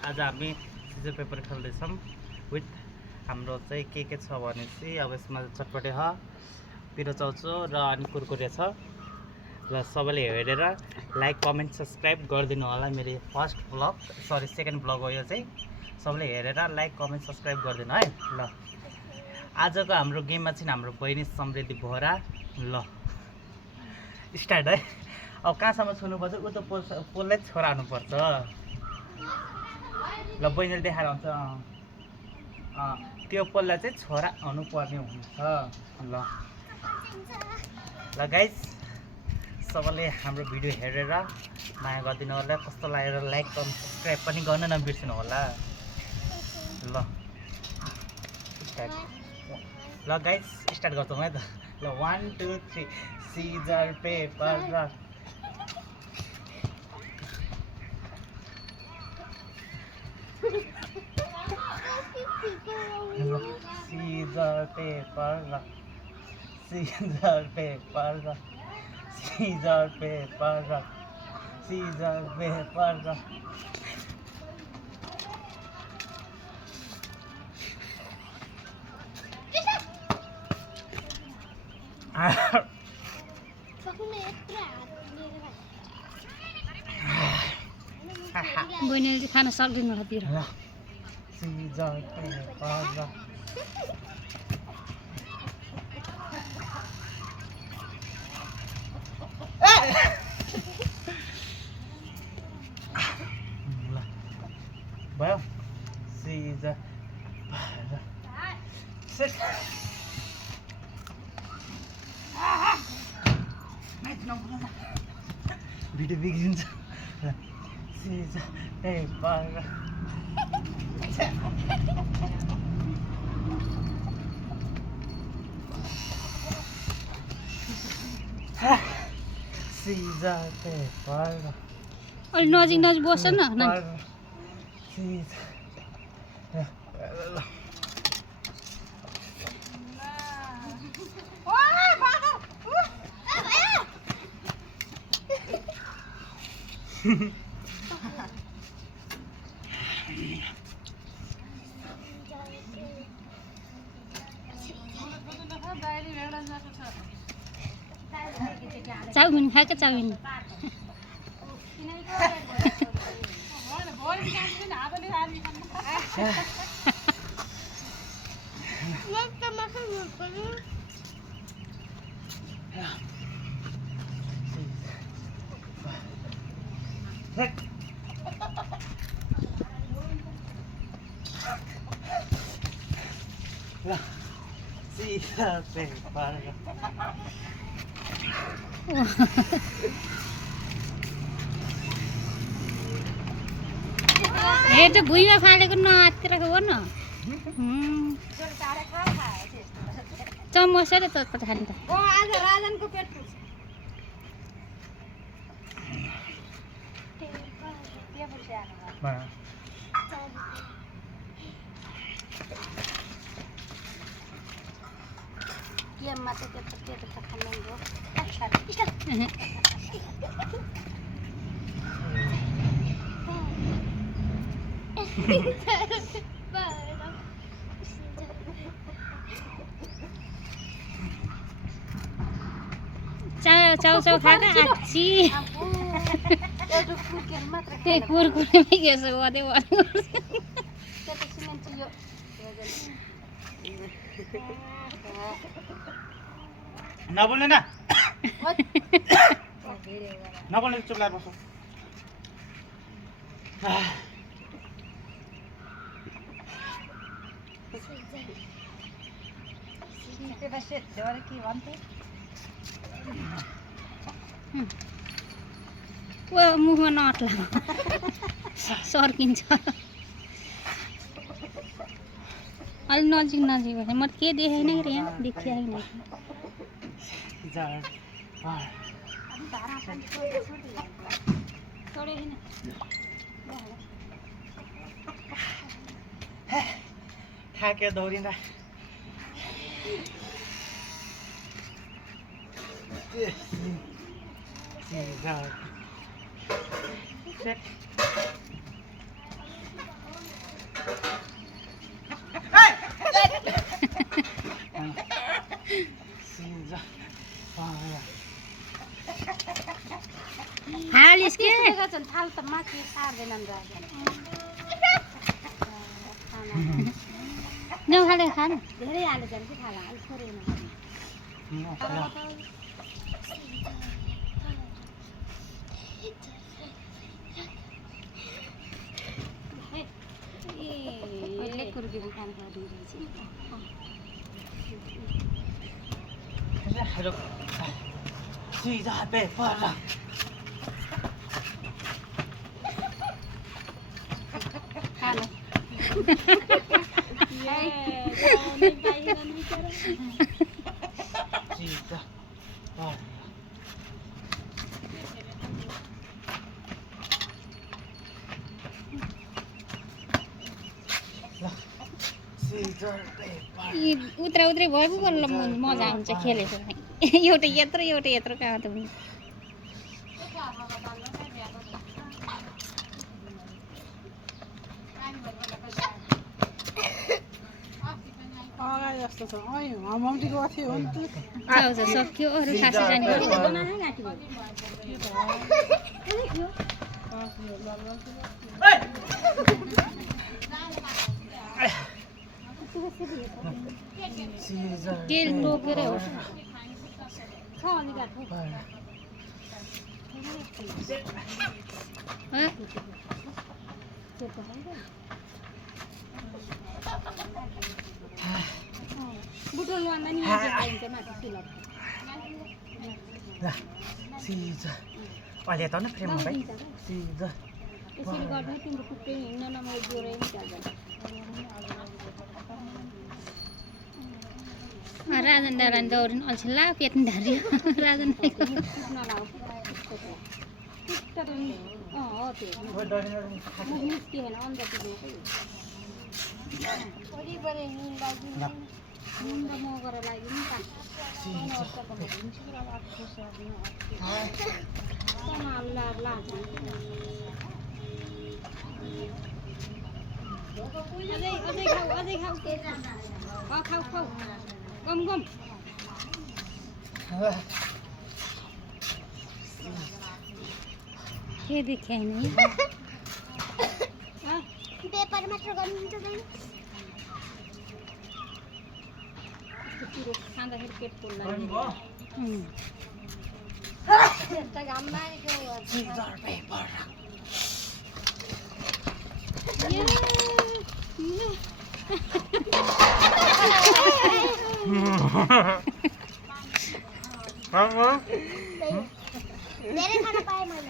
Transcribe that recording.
आज हामी Caesar paper खेल्दैछौँ with हाम्रो चाहिँ के छ भने चाहिँ अब यसमा चटपटे छ, पिरो चाउचो र अनि कुरकुरे छ। र सबैले हेरेर लाइक कमेन्ट सब्सक्राइब गरिदिनु होला। मेरो सेकेन्ड ब्लग हो यो चाहिँ। सबैले हेरेर लाइक कमेन्ट सब्सक्राइब गरिदिनु है। ल आजको हाम्रो गेममा चाहिँ हाम्रो बहिनी समृद्धि बोहरा। ल स्टार्ट है। अब कहाँसम्म छुनुपर्छ उ त पोललाई छोराउनुपर्छ। ल बहिनीले देखाएर हुन्छ त्यो पोललाई चाहिँ छोरा हुनुपर्ने हुन्छ। ल गाइस सबैले हाम्रो भिडियो हेरेर माया गरिदिनु होला। कस्तो लागेर लाइक कमेन्ट सब्सक्राइब पनि गर्न नबिर्सिनु होला। ल स्टार्ट। ल गाइस स्टार्ट गर्छौँ है त। ल 1 2 3 scissor paper rock. Scissor paper rock. Scissor paper rock. Scissor paper rock. Scissor paper rock. बहिनीले खान सक्दैन होला पिरो। Scissor paper rock. भयो सिजर भिडियो बिग्रिन्छ। सिजर पेपर सिजर पेपर अलि नजिक नजिक बस्छ न। चाउमिन खाएको चाउमिन। Scissor paper. हे त भुइँमा फालेको नआत्तिर हो न। चम्मच र चटपट खाने त। आज राजनको पेट पुग्छ। गेममा त त्यो त खानु हो। चाउचाउ खाएको आच्छी कुरकुरेमै गेछ वधे नबोल्ने न नबोल्ने चुप लाएर बस्छ। मुखमा नअट्ला सर्किन्छ। अलि नजिक नजिक भएछ। म के देखेँ नै रे देखिया नै। थाक्यो दौडिँदा। छन् थाल त माथि सार्दैनन् राजन जाउँ खाले खा न धेरै हालेछन् कि थाला अलिक थोरै Hello. See the paper. See the paper. See the paper. यी उत्रा उत्रै भयो पो बल्ल मजा आउँछ खेलेको एउटा यत्रो कहाँ त हुन्छ जस्तो छ हमाउटीको अथी हो नि त जाऊ सक्यो अरू खासै जाने तेल टोकेर हो बुटोल लाँदा नि पाइन्छ माथि सिलक सिधा अहिले त न फ्रेम भाइ सिधा यसरी गर्दा तिम्रो खुट्टै हिँड्न नमाइ जोरै नि चाल्दैन राजन दारान दौडिन अल्छी ला पेट्न धार्यो राजन नलाउ हो त्यो म निस्किएन अन्त वरिपरि हिँड्दा मगर लाग्यो नि अझै खाऊ खाऊ गम गम के देखे नि पेपर मात्र गर्नुहुन्छ कुरो खाँदाखेरि पेट पोल्ला घाम लागेको धेरै खान पाएँ मैले